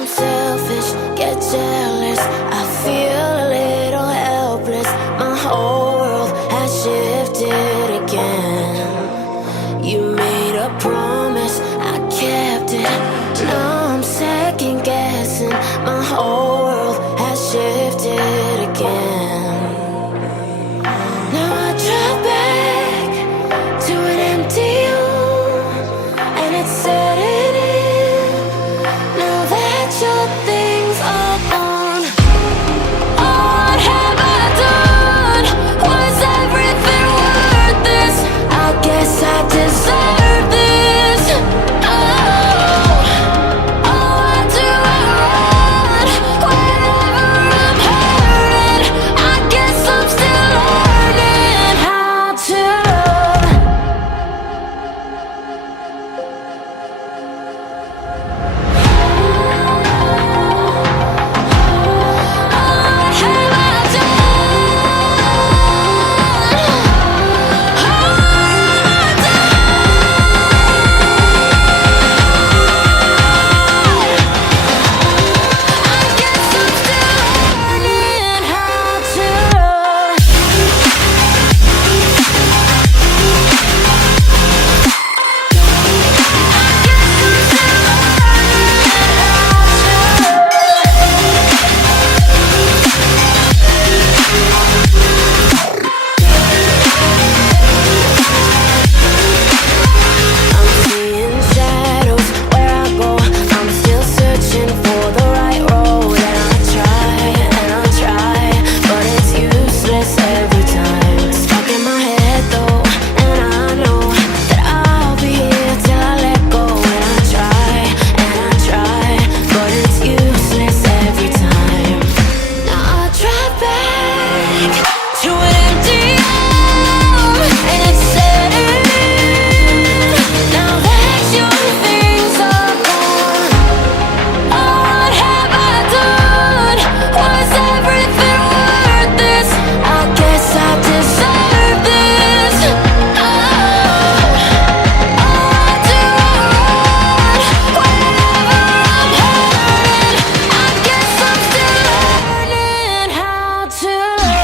I'm selfish, get jealous. I feel a little helpless. My whole world has shifted again. You made a promise, I kept it. Now I'm second guessing. My whole world has shifted again. Now I drive back to an empty room, and it's setting in. Now that your things are gone, what have I done? Was everything worth this? I guess I deserve this. Oh, why do I run whenever I'm hurting? I guess I'm still learning how to love. What have I done? I guess I'm still learning how to love. I'm seeing shadows where I go. I'm still searching for the right road, and I try, but it's useless every time. Stuck in my head though, and I know that I'll be here till I let go. And I try, but it's useless every time. Now I drive back to an empty home, and it's setting in. Now that your things are gone, what have I done? Was everything worth this? I guess I deserve this. Oh, why do I run whenever I'm hurting? I guess I'm still learning how to love.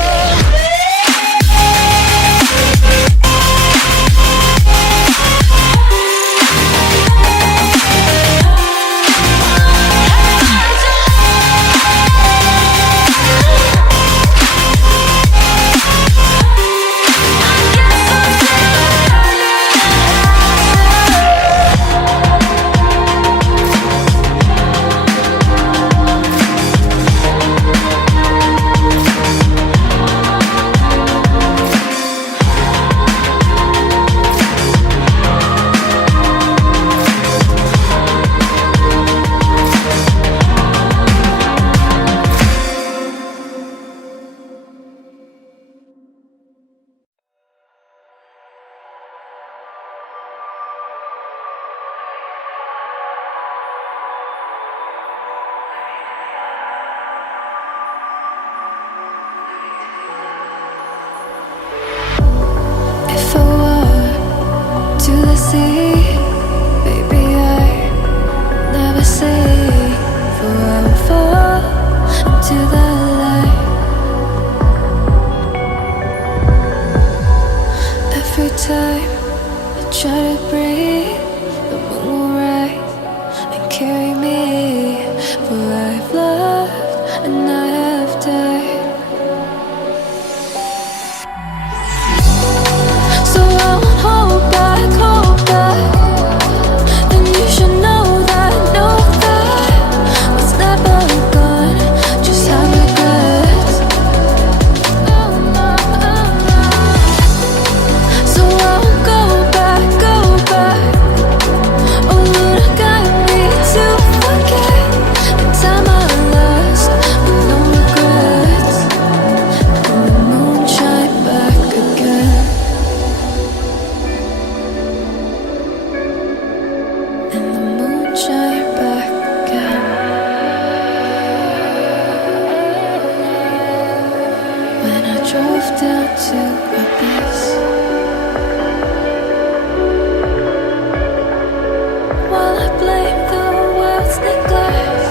If I walk to the sea, baby, I never say, for I will fall into the light. Every time I try to breathe, the moon will rise and carry me, for I've loved and I have died. So I won't hold back, and you should know that what's never gone just have regrets. So I won't go back. Oh, would I got me to forget the time I lost with no regrets, and the moon shine back again. And the moon shine back again. When I drove down to Abyss, while I blame the world's neglect,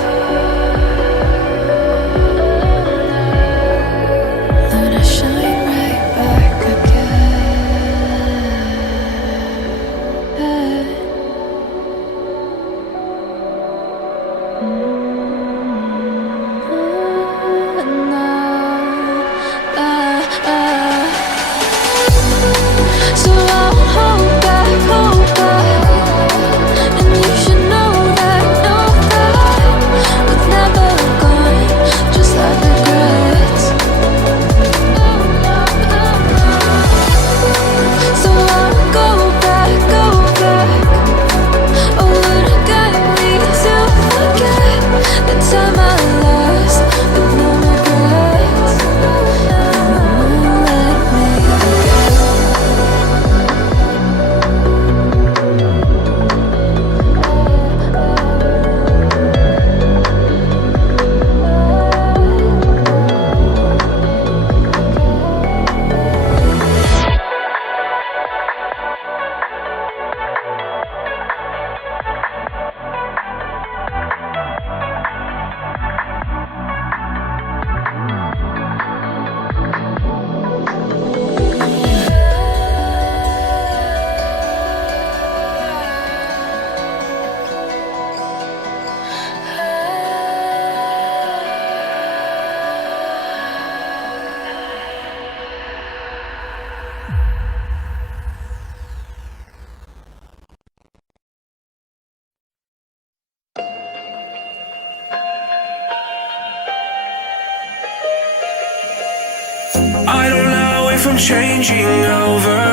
I don't know if I'm changing over.